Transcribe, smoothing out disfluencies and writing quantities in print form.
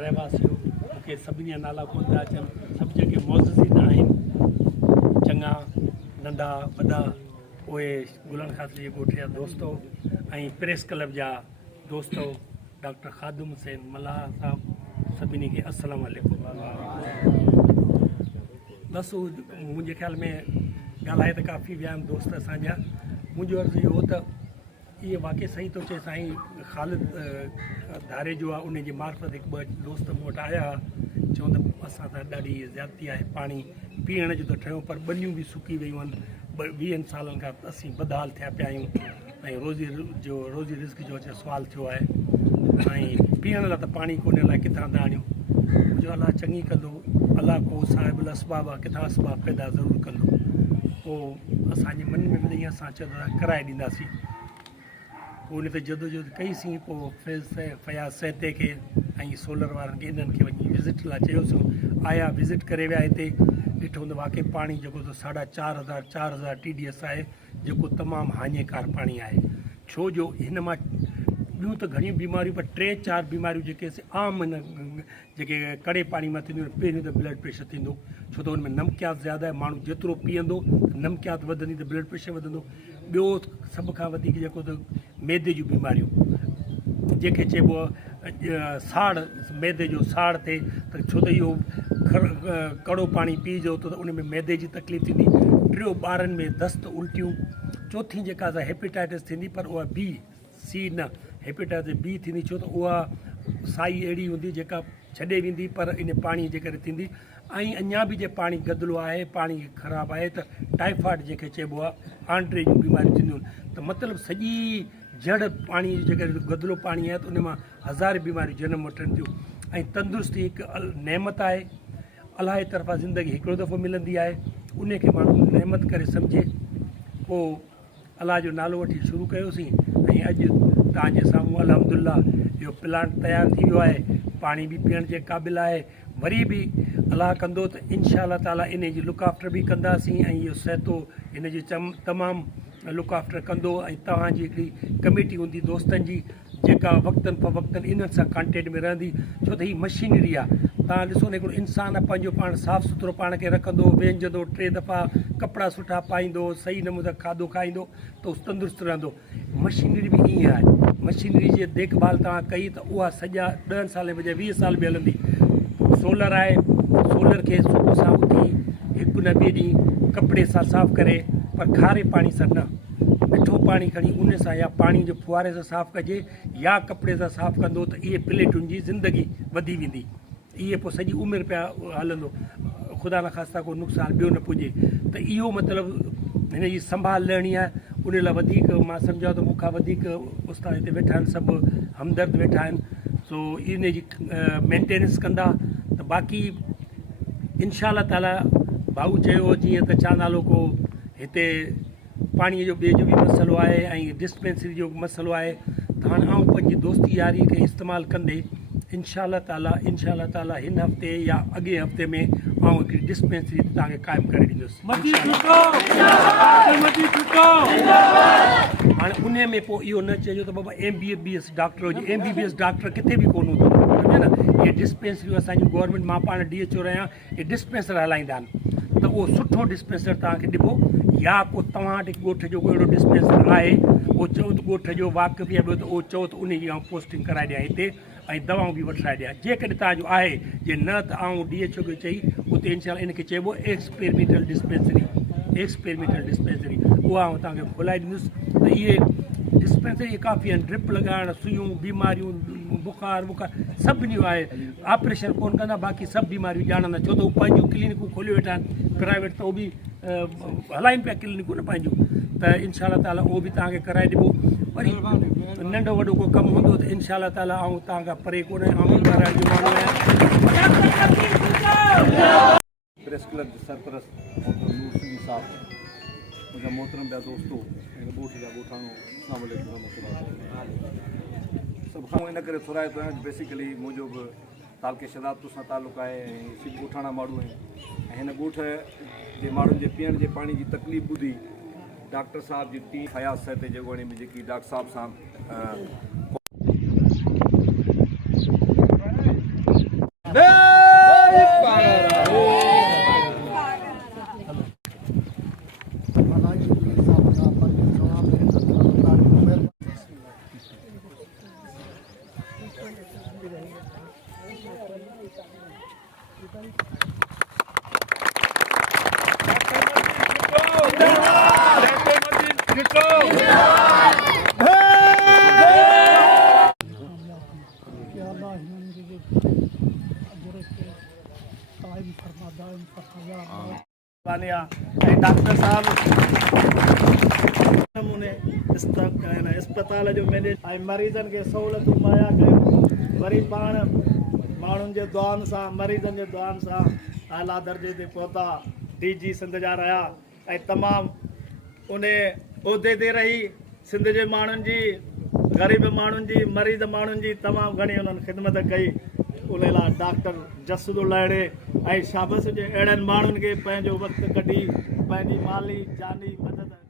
रहवासियों मूंखे सभिनी नाला कोन था अचनि, सभु जेके मौज़ज़ीन आहिनि चङा नंढा वॾा उहे गुलन खासरी जे ॻोठ जा दोस्तो ऐं प्रेस क्लब जा दोस्तो डॉक्टर ख़ादिम हुसैन मल्हा साहब सभिनी खे अस्सलाम वालेकुम। बसि मुंहिंजे ख़्याल में ॻाल्हाए त काफ़ी विया आहिनि दोस्त असांजा। मुंहिंजो अर्ज़ु इहो हो त इहे वाक़ई सही थो चए साईं ख़ालिद धारे जो आहे, उन जी मार्फत हिकु ॿ दोस्त मूं वटि आया चवंदा असां त ॾाढी ज़्यादती आहे, पाणी पीअण जो त ठहियो पर ॿनियूं बि सुकी वियूं आहिनि, 20 सालनि खां असीं बदहाल थिया पिया आहियूं ऐं रोज़ी रिस्क जो अचे सुवालु थियो आहे ऐं पीअण लाइ त पाणी कोन्हे, लाइ किथां था आणियूं। मुंहिंजो अलाह चङी कंदो, अलाह को साहिबुल असबाब आहे, किथां असबाब पैदा ज़रूरु कंदो, पोइ असांजे मन में मिली असां चवंदा कराए ॾींदासीं। पोइ उन ते जदोजहद कईसीं, पोइ फयाज़ सहते खे ऐं सोलर वारनि खे इन्हनि खे वञी विज़िट लाइ चयोसीं, आया विज़िट करे विया हिते, ॾिठो त वाक़ई पाणी जेको त 4,500 TDS आहे, जेको तमामु हाञेकार पाणी आहे। छो जो हिन मां ॿियूं त घणियूं बीमारियूं पर 3-4 बीमारियूं जेके आम हिन जेके कड़े पाणी मां थींदियूं आहिनि, पहिरियों त ब्लड प्रेशर थींदो, छो त हुन में नमकियात ज़्यादा आहे, माण्हू जेतिरो पीअंदो नमकियात वधंदी त ब्लड प्रेशर वधंदो। ॿियो सभ खां वधीक जेको त मैदे जूं बीमारियूं जंहिंखे चइबो आहे साड़, मैदे जो साड़ थिए त छो त इहो कड़ो पाणी पीजो त उन में मैदे जी तकलीफ़ थींदी। टियों ॿारनि में दस्त उल्टियूं। चौथी जेका असां हेपेटाइटिस थींदी पर उहा C न, हेपेटाइटिस B थींदी, छो त उहा साई अहिड़ी हूंदी जेका छॾे वेंदी पर इन पाणी जे करे थींदी। ऐं अञा बि जे पाणी गदिलो आहे, पाणी ख़राबु आहे त टाइफाइड जंहिंखे चइबो आहे, आंट्रे जूं बीमारियूं थींदियूं आहिनि। त मतिलबु सॼी जड़ पाणी जेकर गदिलो पाणी आहे त उन मां हज़ार बीमारियूं जनम वठनि थियूं। ऐं तंदुरुस्ती हिकु नेमत आहे, अलाह जी तरफ़ां ज़िंदगी हिकिड़ो दफ़ो मिलंदी आहे, उन खे माण्हू नेमत करे सम्झे। पोइ अलाह जो नालो वठी शुरू कयोसीं ऐं अॼु तव्हांजे साम्हूं अल्हम्दुलिल्लाह इहो प्लांट तयारु थी वियो आहे, पाणी बि पीअण जे क़ाबिल आहे। वरी बि अलाह कंदो त इनशा अल्लाह ताला इन जी लुक आफ्टर बि कंदासीं ऐं इहो सहतो इन जी तमामु लुक आफ्टर कंदो। ऐं तव्हांजी हिकिड़ी कमेटी हूंदी दोस्तनि जी जेका वक़्तनि फ़वक़्तनि इन्हनि सां कॉन्टेक्ट में रहंदी, छो त हीअ मशीनरी आहे। तव्हां ॾिसो न हिकिड़ो इंसानु आहे पंहिंजो पाण साफ़ु सुथिरो पाण खे रखंदो, वेंजंदो, 3 दफ़ा कपिड़ा सुठा पाईंदो, सही नमूने खाधो खाईंदो त उहो तंदुरुस्तु रहंदो। मशीनरी बि ईअं आहे, मशीनरी जी देखभाल तव्हां कई त उहा सॼा 10 साल बजाए 20 साल बि हलंदी। सोलर आहे, सोलर खे सुबुह सां उथी हिकु न ॿिए ॾींहुं कपिड़े सां साफ़ु करे, पर खारे पाणी सां न, मिठो पाणी खणी उन सां या पाणी जो फुआरे सां साफ़ु कजे या कपिड़े सां साफ़ु कंदो त इहे प्लेटुनि जी ज़िंदगी वधी वेंदी। इहे पोइ सॼी उमिरि पिया हलंदो, ख़ुदा न ख़ास्ता को नुक़सानु ॿियो न पुॼे। त इहो मतिलबु हिन जी संभाल लहणी आहे। उन लाइ वधीक मां सम्झां त मूंखां वधीक उस्ताद हिते वेठा आहिनि, सभु हमदर्द वेठा आहिनि, सो इन जी मेंटेनेंस कंदा। त बाक़ी इनशा अल्लाह ताला भाऊ चयो जीअं त छा नालो को हिते पाणीअ जो ॿिए जो बि मसइलो आहे ऐं डिस्पेंसरी जो मसइलो आहे, त हाणे आउं पंहिंजी दोस्ती यारी खे इस्तेमालु कंदे इनशा अल्लाह ताला हिन हफ़्ते या अॻे हफ़्ते में आउं हिकिड़ी डिस्पेंसरी तव्हांखे क़ाइमु करे ॾींदुसि। हाणे उन में पोइ इहो न चइजो त बाबा MBBS डॉक्टर हुजे, MBBS डॉक्टर किथे बि कोन हूंदो, सम्झे न। इहे डिस्पेंसरियूं असांजूं गवर्नमेंट, मां पाण DHO रहियां, इहे डिस्पेंसर हलाईंदा आहिनि, त उहो सुठो डिस्पेंसर तव्हांखे ॾिबो। या को तव्हां वटि ॻोठ जो को अहिड़ो डिस्पेंसर आहे, उहो चओ त ॻोठ जो वाक़िफ़ या ॿियो त उहो चओ त उन जी आउं पोस्टिंग कराए ॾियां हिते ऐं दवाऊं बि वठाए ॾियां। जेकॾहिं तव्हांजो आहे, जे न त आउं DHO खे चई उते इनशा इन खे चइबो एक्सपेरिमेंटल डिस्पेंसरी, उहा आउं तव्हांखे खोलाए ॾींदुसि। त इहे डिस्पेंसरी काफ़ी आहिनि, ड्रिप लॻाइण, सुयूं, बीमारियूं, बुखार सभिनी आहे। ऑपरेशन कोन कंदा, बाक़ी सभु बीमारियूं ॼाणंदा, छो त उहे पंहिंजूं क्लिनिकूं खोले वेठा आहिनि, प्राइवेट त उहो बि हलाइनि पिया क्लिनिकूं न पंहिंजूं। त इनशा अल्लाह ताला उहो बि तव्हांखे कराए ॾिबो। वरी नंढो वॾो को कमु हूंदो त इनशा अल्लाह ताला आउं तव्हांखां परे कोन्हे, आउं कराइण जो माण्हू आहियां। प्रेस क्लब जे सरपरस्त मोहतरम नूर सिंह साहब, मुंहिंजा मोहतरम ॿिया दोस्तो, हिन ॻोठ जा ॻोठाणो, अस्सलाम वालेकुम रहमतुल्लाह। सभु खां इन करे थोराए थो आहियां, बेसिकली मुंहिंजो बि तालके शदाबतो सां तालुक़ु आहे ऐं सिर्फ़ु ॻोठाणा माण्हू आहिनि। ऐं हिन ॻोठ जे माण्हुनि जे पीअण जे पाणी जी तकलीफ़ ॿुधी डॉक्टर साहब जी टीम फयाज़ सहते जगवाणी में जेकी डॉक्टर साहब सां डॉक्टर साहब नमूने अस्पताल जो मैनेज मरीजन के सहूलत मुहैया कयूं वरी पाण माण्हुनि जे दुआनि सां मरीजनि जे दुआनि सां आला दर्जे ते पहुता DG सिंध जा रहिया ऐं तमामु उन उहिदे ते रही सिंध जे माण्हुनि जी ग़रीब माण्हुनि जी मरीज़ माण्हुनि जी तमामु घणी उन्हनि ख़िदमत कई उन लाइ डॉक्टर जसूदुल लाहिड़े ऐं शाबस जे अहिड़नि माण्हुनि खे पंहिंजो वक़्तु कढी पंहिंजी माली जानी मदद